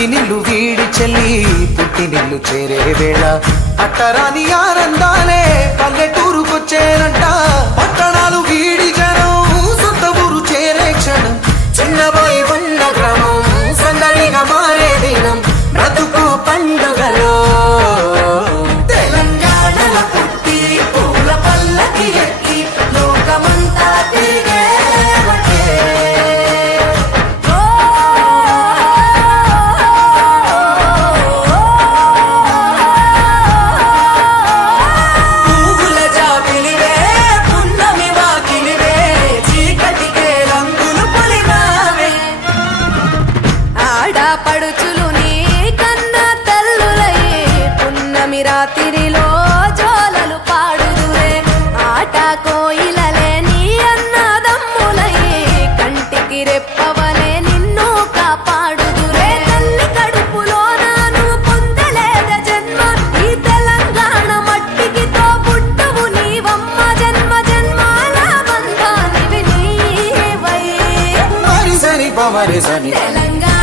మెట్టినిల్లు వీడి చెల్లి పుట్టినిల్లు చేరే వేళ అట్టరాని ఆనందాలే పల్లెటూరుకొచ్చేనంట పట్టణాలు వీడి జనం సొంత ఊరు చేరే క్షణం చిన్నబోయి ఉన్న గ్రామం సందడిగా మారే దినం బ్రతుకు పండుగలో తెలంగాణల పుట్టి పూల పల్లకి ఎక్కి లోకమంతా తిరిగే పడుచులు నీ కన్నా తల్లులయ్యే పున్నమి రాత్రిలో జోలలు పాడుదురే ఆట కోయిలలే నీ అన్నదమ్ములయ్యే కంటికి రెప్పవలే నిన్ను కాపాడుదురే తల్లి కడుపులో నాను పొందలేద జన్మ ఈ తెలంగాణ మట్టికి తో పుట్టవు నీవమ్మ జన్మ జన్మాల బంధానివి నీవై మరి సరి పమరి సని తెలంగాణ